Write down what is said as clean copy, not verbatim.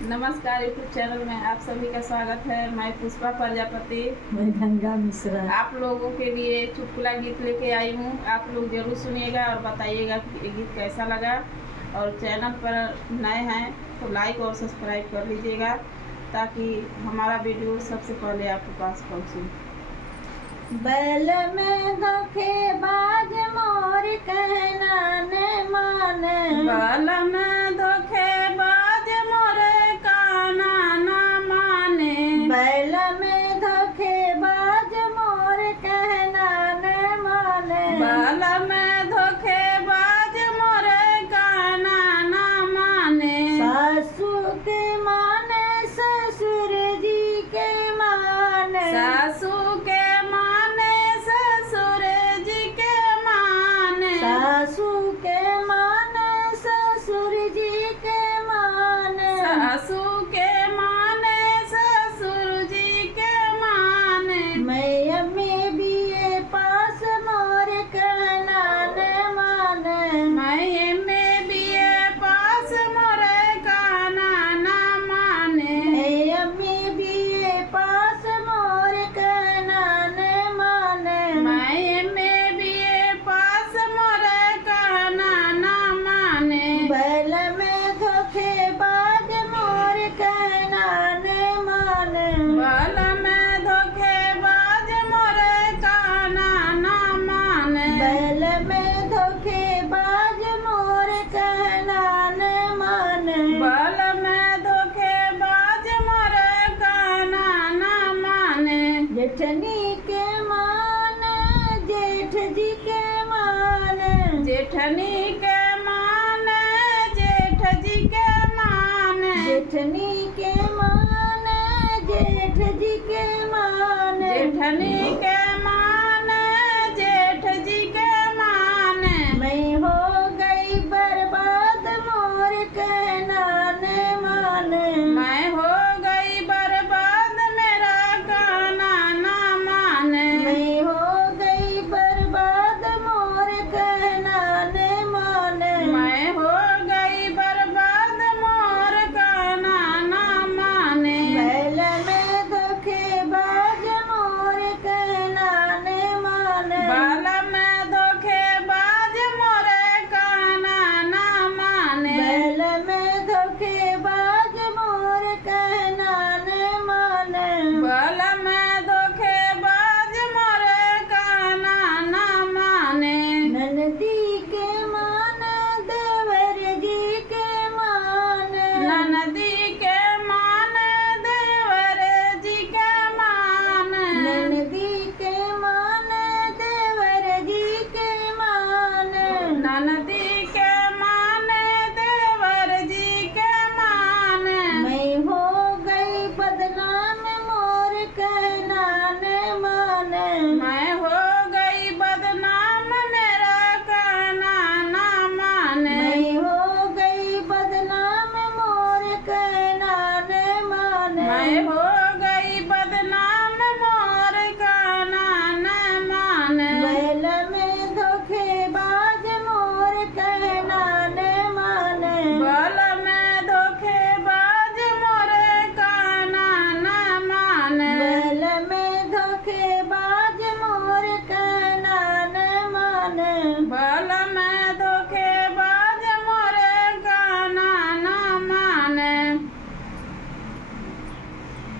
नमस्कार, YouTube channel में आप सभी का स्वागत है। मैं पुष्पा प्रजापति। मैं गंगा मिश्रा। आप लोगों के लिए चुटकुला गीत लेके आई हूँ। आप लोग जरूर सुनिएगा और बताइएगा कि ये गीत कैसा लगा। और चैनल पर नए हैं तो लाइक और सब्सक्राइब कर लीजिएगा ताकि हमारा वीडियो सबसे पहले आपके पास पहुँचे। बैल में धोखेबाज मोर कहना न माने। बैल में धोखेबाज मोरे काना न माने। बैल में धोखेबाज मोर कहना न माने। बैल में धोखेबाज मोरे काना न माने। सासू के माने ससुर जी के माने। सासू के माने ससुर जी के माने। सासू के माने ससुर जी के माने। सासू के माने ससुर जी के माने। मैं अम्मी बीए पास मोर कहना न माने। मैं में बीए पास मोरे काना न माने। मैं अम्मी बीए पास मोर कहना न माने। मैं में बीए पास मोरे काना न माने। बैल में धोखेबाज मोर कहना न माने। बैल में धोखेबाज मोरे काना न माने। बैल में धोखेबाज मोर कहना न माने। बैल में धोखेबाज मोरे काना न माने। जेठनी के माने जेठ जी के माने। जेठनी के माने जेठ जी के माने। जेठनी के माने जेठ जी के माने। जेठनी के माने जेठ जी के माने। मैं हो गई बर्बाद मोर कहना न माने। मैं हो गई बर्बाद मेरा काना न माने। मैं हो गई बर्बाद मोर कहना न माने। मैं हो गई बर्बाद मोर काना न माने। बैल में धोखेबाज मोर कहना न माने। बाल में धोखेबाज मोरे काना न माने। बैल में धोखेबाज